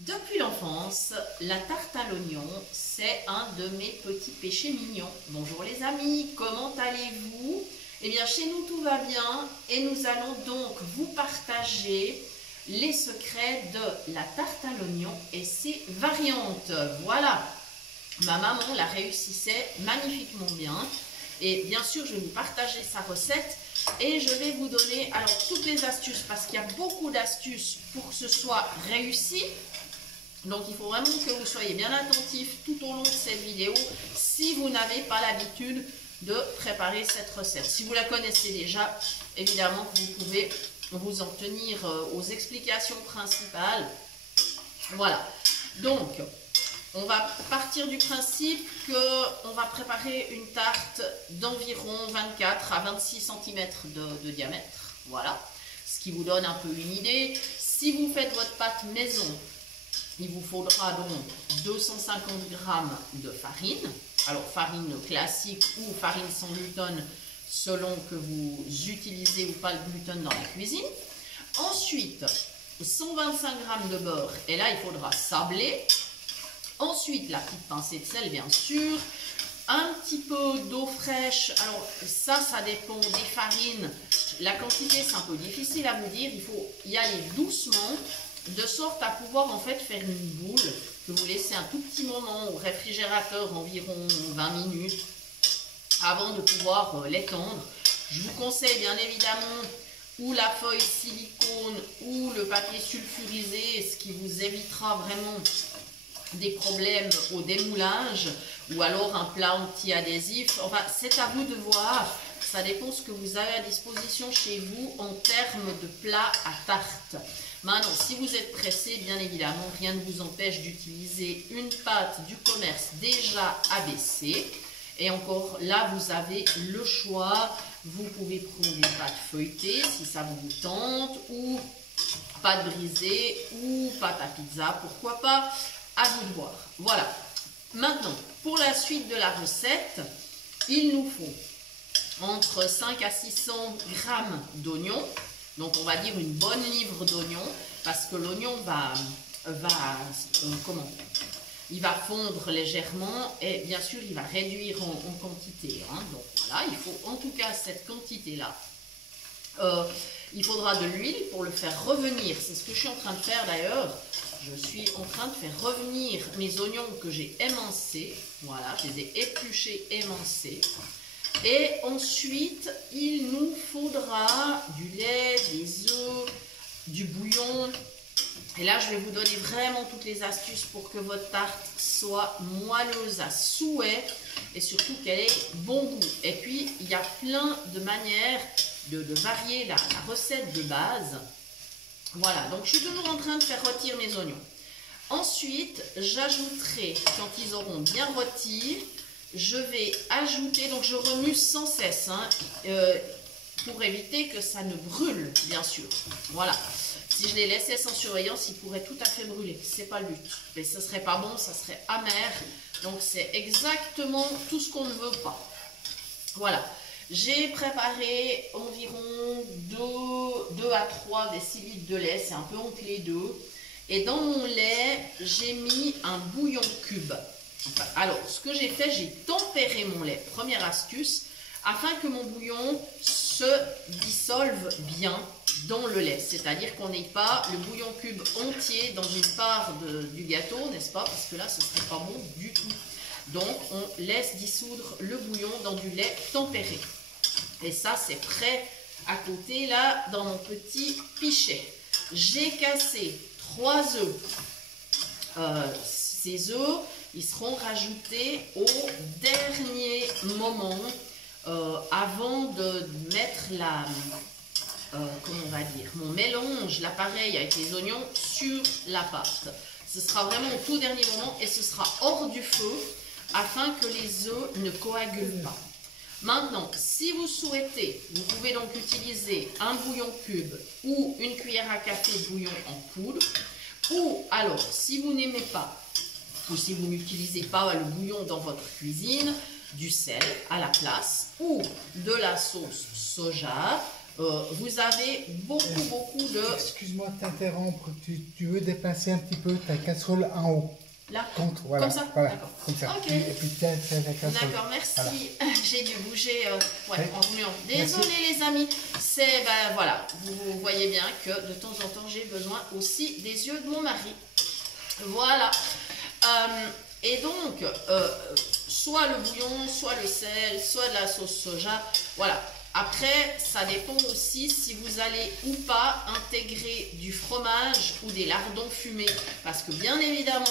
Depuis l'enfance, la tarte à l'oignon, c'est un de mes petits péchés mignons. Bonjour les amis, comment allez-vous? Eh bien chez nous tout va bien et nous allons donc vous partager les secrets de la tarte à l'oignon et ses variantes. Voilà, ma maman la réussissait magnifiquement bien. Et bien sûr, je vais vous partager sa recette et je vais vous donner alors toutes les astuces parce qu'il y a beaucoup d'astuces pour que ce soit réussi. Donc il faut vraiment que vous soyez bien attentifs tout au long de cette vidéo si vous n'avez pas l'habitude de préparer cette recette. Si vous la connaissez déjà, évidemment vous pouvez vous en tenir aux explications principales. Voilà, donc on va partir du principe qu'on va préparer une tarte d'environ 24 à 26 cm de diamètre. Voilà, ce qui vous donne un peu une idée. Si vous faites votre pâte maison, il vous faudra donc 250 g de farine. Alors farine classique ou farine sans gluten selon que vous utilisez ou pas le gluten dans la cuisine. Ensuite, 125 g de beurre et là il faudra sabler. Ensuite, la petite pincée de sel bien sûr. Un petit peu d'eau fraîche. Alors ça dépend des farines. La quantité c'est un peu difficile à vous dire. Il faut y aller doucement, de sorte à pouvoir en fait faire une boule que vous laissez un tout petit moment au réfrigérateur, environ 20 minutes, avant de pouvoir l'étendre. Je vous conseille bien évidemment ou la feuille silicone ou le papier sulfurisé, ce qui vous évitera vraiment des problèmes au démoulage, ou alors un plat anti-adhésif. Enfin, c'est à vous de voir. Ça dépend ce que vous avez à disposition chez vous en termes de plat à tarte. Maintenant, si vous êtes pressé, bien évidemment, rien ne vous empêche d'utiliser une pâte du commerce déjà abaissée. Et encore, là, vous avez le choix. Vous pouvez prendre une pâte feuilletée, si ça vous tente, ou pâte brisée, ou pâte à pizza, pourquoi pas, à vous de voir. Voilà. Maintenant, pour la suite de la recette, il nous faut entre 5 à 600 g d'oignons. Donc on va dire une bonne livre d'oignons parce que l'oignon il va fondre légèrement et bien sûr il va réduire en quantité. Hein. Donc voilà, il faut en tout cas cette quantité-là. Il faudra de l'huile pour le faire revenir. C'est ce que je suis en train de faire d'ailleurs. Je suis en train de faire revenir mes oignons que j'ai émincés. Voilà, je les ai épluchés, émincés. Et ensuite, il nous faudra du lait, des œufs, du bouillon. Et là, je vais vous donner vraiment toutes les astuces pour que votre tarte soit moelleuse à souhait et surtout qu'elle ait bon goût. Et puis, il y a plein de manières de varier la recette de base. Voilà, donc je suis toujours en train de faire rôtir mes oignons. Ensuite, j'ajouterai, quand ils auront bien rôti, je vais ajouter, donc je remue sans cesse, hein, pour éviter que ça ne brûle, bien sûr. Voilà. Si je les laissais sans surveillance, ils pourraient tout à fait brûler. C'est pas le but. Mais ce serait pas bon, ça serait amer. Donc c'est exactement tout ce qu'on ne veut pas. Voilà. J'ai préparé environ 2 à 3 décilitres de lait. C'est un peu entre les deux. Et dans mon lait, j'ai mis un bouillon cube. Alors, ce que j'ai fait, j'ai tempéré mon lait. Première astuce, afin que mon bouillon se dissolve bien dans le lait. C'est-à-dire qu'on n'ait pas le bouillon cube entier dans une part du gâteau, n'est-ce pas? Parce que là, ce ne serait pas bon du tout. Donc, on laisse dissoudre le bouillon dans du lait tempéré. Et ça, c'est prêt à côté, là, dans mon petit pichet. J'ai cassé 3 œufs. Ces œufs, ils seront rajoutés au dernier moment avant de mettre comment on va dire, mon mélange, l'appareil avec les oignons sur la pâte. Ce sera vraiment au tout dernier moment et ce sera hors du feu afin que les œufs ne coagulent pas. Maintenant, si vous souhaitez, vous pouvez donc utiliser un bouillon cube ou une cuillère à café de bouillon en poudre. Ou alors, si vous n'aimez pas, ou si vous n'utilisez pas le bouillon dans votre cuisine, du sel à la place ou de la sauce soja. vous avez beaucoup de... Excuse-moi de t'interrompre, tu veux déplacer un petit peu ta casserole en haut. Là, voilà, comme ça, voilà, d'accord. comme ça. Ok. Et puis tiens la casserole. D'accord, merci. Voilà. J'ai dû bouger Ouais. en remuant. Désolée les amis, c'est voilà, vous voyez bien que de temps en temps j'ai besoin aussi des yeux de mon mari. Voilà. Et donc, soit le bouillon, soit le sel, soit de la sauce soja. Voilà. Après, ça dépend aussi si vous allez ou pas intégrer du fromage ou des lardons fumés. Parce que bien évidemment,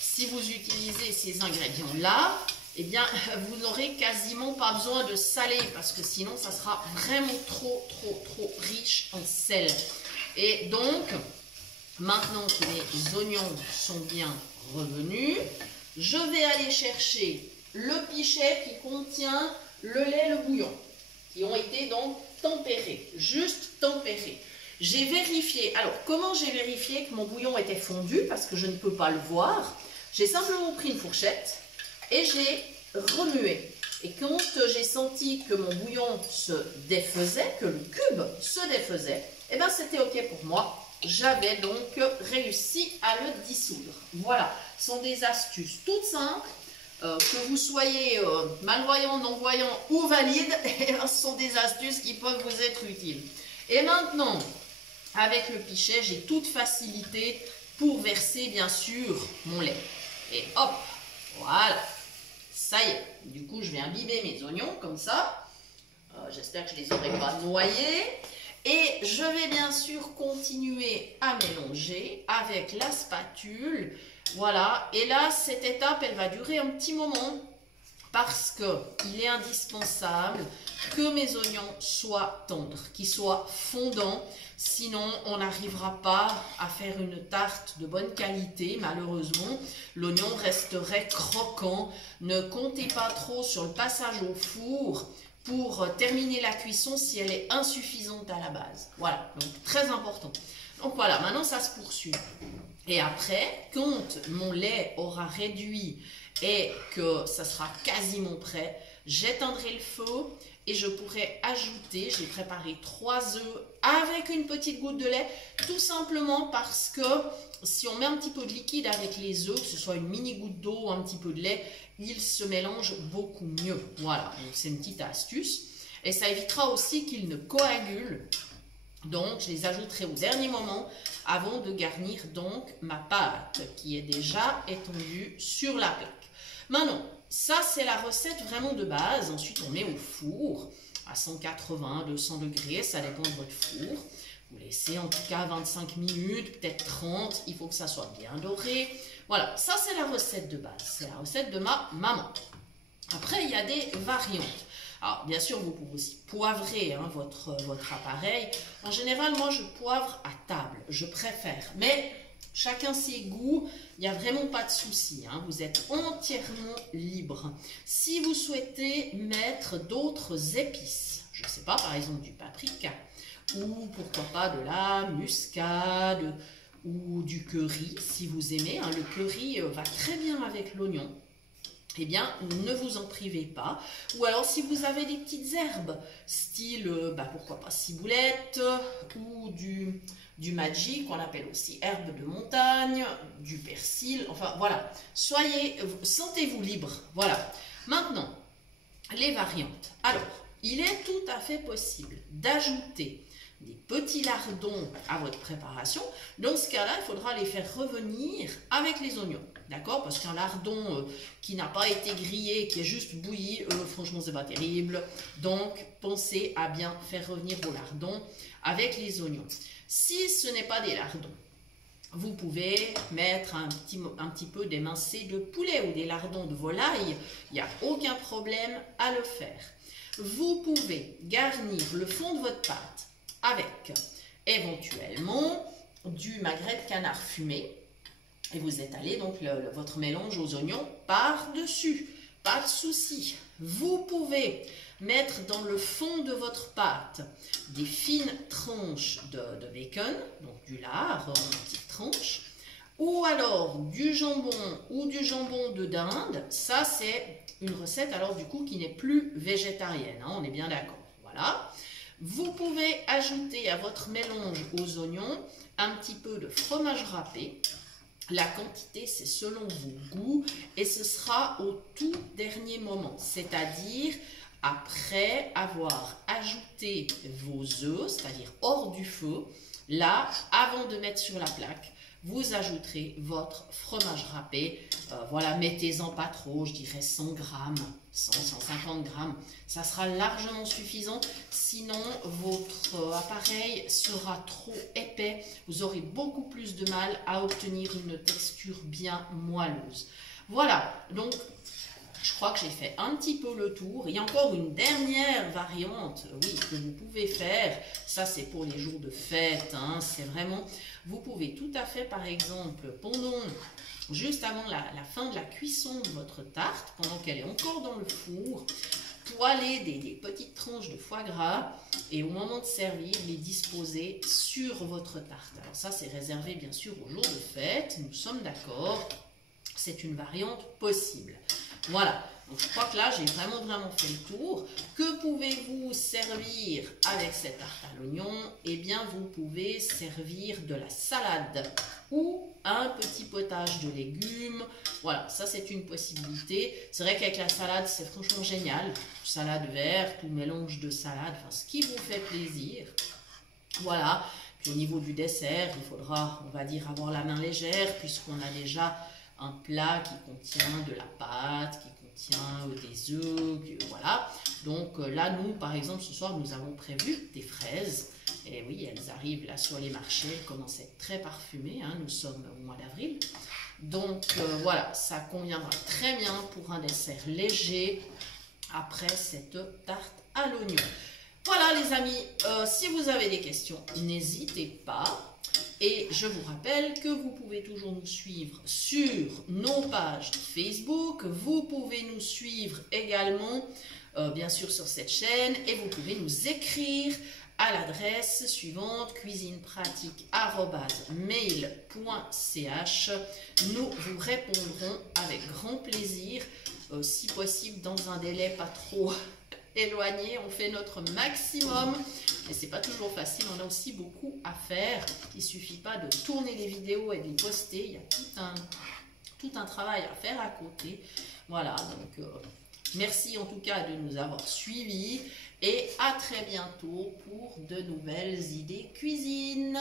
si vous utilisez ces ingrédients-là, eh bien, vous n'aurez quasiment pas besoin de saler parce que sinon, ça sera vraiment trop riche en sel. Et donc, maintenant que les oignons sont bien revenus, je vais aller chercher le pichet qui contient le lait, le bouillon, qui ont été donc tempérés, juste tempérés. J'ai vérifié, alors comment j'ai vérifié que mon bouillon était fondu, parce que je ne peux pas le voir. J'ai simplement pris une fourchette et j'ai remué. Et quand j'ai senti que mon bouillon se défaisait, que le cube se défaisait, eh bien c'était ok pour moi. J'avais donc réussi à le dissoudre. Voilà, ce sont des astuces toutes simples. Que vous soyez malvoyant, non-voyant ou valide, ce sont des astuces qui peuvent vous être utiles. Et maintenant, avec le pichet, j'ai toute facilité pour verser bien sûr mon lait. Et hop, voilà, ça y est. Du coup, je vais imbiber mes oignons comme ça. J'espère que je ne les aurai pas noyés. Et je vais bien sûr continuer à mélanger avec la spatule. Voilà, et là, cette étape, elle va durer un petit moment parce qu'il est indispensable que mes oignons soient tendres, qu'ils soient fondants. Sinon, on n'arrivera pas à faire une tarte de bonne qualité. Malheureusement, l'oignon resterait croquant. Ne comptez pas trop sur le passage au four pour terminer la cuisson si elle est insuffisante à la base. Voilà, donc très important. Donc voilà, maintenant ça se poursuit. Et après, quand mon lait aura réduit et que ça sera quasiment prêt, j'éteindrai le feu et je pourrai ajouter, j'ai préparé 3 œufs avec une petite goutte de lait, tout simplement parce que si on met un petit peu de liquide avec les œufs, que ce soit une mini goutte d'eau ou un petit peu de lait, ils se mélangent beaucoup mieux. Voilà, donc c'est une petite astuce. Et ça évitera aussi qu'ils ne coagulent. Donc, je les ajouterai au dernier moment avant de garnir donc ma pâte qui est déjà étendue sur la plaque. Maintenant, ça c'est la recette vraiment de base. Ensuite, on met au four à 180, 200 degrés, ça dépend de votre four. Vous laissez en tout cas 25 minutes, peut-être 30, il faut que ça soit bien doré. Voilà, ça c'est la recette de base, c'est la recette de ma maman. Après, il y a des variantes. Alors, bien sûr, vous pouvez aussi poivrer votre appareil. En général, moi, je poivre à table. Je préfère. Mais chacun ses goûts. Il n'y a vraiment pas de souci. Vous êtes entièrement libre. Si vous souhaitez mettre d'autres épices, je ne sais pas, par exemple du paprika, ou pourquoi pas de la muscade, ou du curry, si vous aimez. Le curry va très bien avec l'oignon. Eh bien, ne vous en privez pas. Ou alors, si vous avez des petites herbes, style, pourquoi pas ciboulette, ou du maggi, qu'on appelle aussi herbe de montagne, du persil, enfin voilà. Sentez-vous libre, voilà. Maintenant, les variantes. Alors, il est tout à fait possible d'ajouter des petits lardons à votre préparation. Dans ce cas-là, il faudra les faire revenir avec les oignons. D'accord? Parce qu'un lardon qui n'a pas été grillé, qui est juste bouilli, franchement, c'est pas terrible. Donc, pensez à bien faire revenir vos lardons avec les oignons. Si ce n'est pas des lardons, vous pouvez mettre un petit peu d'émincé de poulet ou des lardons de volaille. Il n'y a aucun problème à le faire. Vous pouvez garnir le fond de votre pâte avec éventuellement du magret de canard fumé et vous étalez donc votre mélange aux oignons par-dessus, pas de souci. Vous pouvez mettre dans le fond de votre pâte des fines tranches de bacon, donc du lard en petites tranches, ou alors du jambon ou du jambon de dinde. Ça c'est une recette alors du coup qui n'est plus végétarienne, on est bien d'accord, voilà. Vous pouvez ajouter à votre mélange aux oignons un petit peu de fromage râpé. La quantité, c'est selon vos goûts et ce sera au tout dernier moment, c'est-à-dire après avoir ajouté vos œufs, c'est-à-dire hors du feu. Là, avant de mettre sur la plaque, vous ajouterez votre fromage râpé. Voilà, mettez-en pas trop, je dirais 100 grammes, 100-150 grammes. Ça sera largement suffisant, sinon votre appareil sera trop épais. Vous aurez beaucoup plus de mal à obtenir une texture bien moelleuse. Voilà, donc je crois que j'ai fait un petit peu le tour. Il y a encore une dernière variante, oui, que vous pouvez faire. Ça, c'est pour les jours de fête. Hein. C'est vraiment, vous pouvez tout à fait, par exemple, juste avant la fin de la cuisson de votre tarte, pendant qu'elle est encore dans le four, poêler des petites tranches de foie gras et au moment de servir, les disposer sur votre tarte. Alors ça, c'est réservé bien sûr aux jours de fête. Nous sommes d'accord. C'est une variante possible. Voilà, donc je crois que là j'ai vraiment fait le tour. Que pouvez-vous servir avec cette tarte à l'oignon? Eh bien vous pouvez servir de la salade ou un petit potage de légumes. Voilà, ça c'est une possibilité. C'est vrai qu'avec la salade c'est franchement génial. Salade verte ou mélange de salade, enfin ce qui vous fait plaisir. Voilà, puis au niveau du dessert, il faudra, on va dire, avoir la main légère puisqu'on a déjà un plat qui contient de la pâte, qui contient des œufs, voilà. Donc là, nous, par exemple, ce soir, nous avons prévu des fraises. Et oui, elles arrivent là sur les marchés, elles commencent à être très parfumées, hein, nous sommes au mois d'avril. Donc voilà, ça conviendra très bien pour un dessert léger après cette tarte à l'oignon. Voilà les amis, si vous avez des questions, n'hésitez pas. Et je vous rappelle que vous pouvez toujours nous suivre sur nos pages Facebook. Vous pouvez nous suivre également, bien sûr, sur cette chaîne. Et vous pouvez nous écrire à l'adresse suivante, cuisinepratique@mail.ch. Nous vous répondrons avec grand plaisir, si possible dans un délai pas trop éloigné. On fait notre maximum. Et c'est pas toujours facile, on a aussi beaucoup à faire. Il suffit pas de tourner les vidéos et de les poster, il y a tout un travail à faire à côté. Voilà, donc merci en tout cas de nous avoir suivis et à très bientôt pour de nouvelles idées cuisine.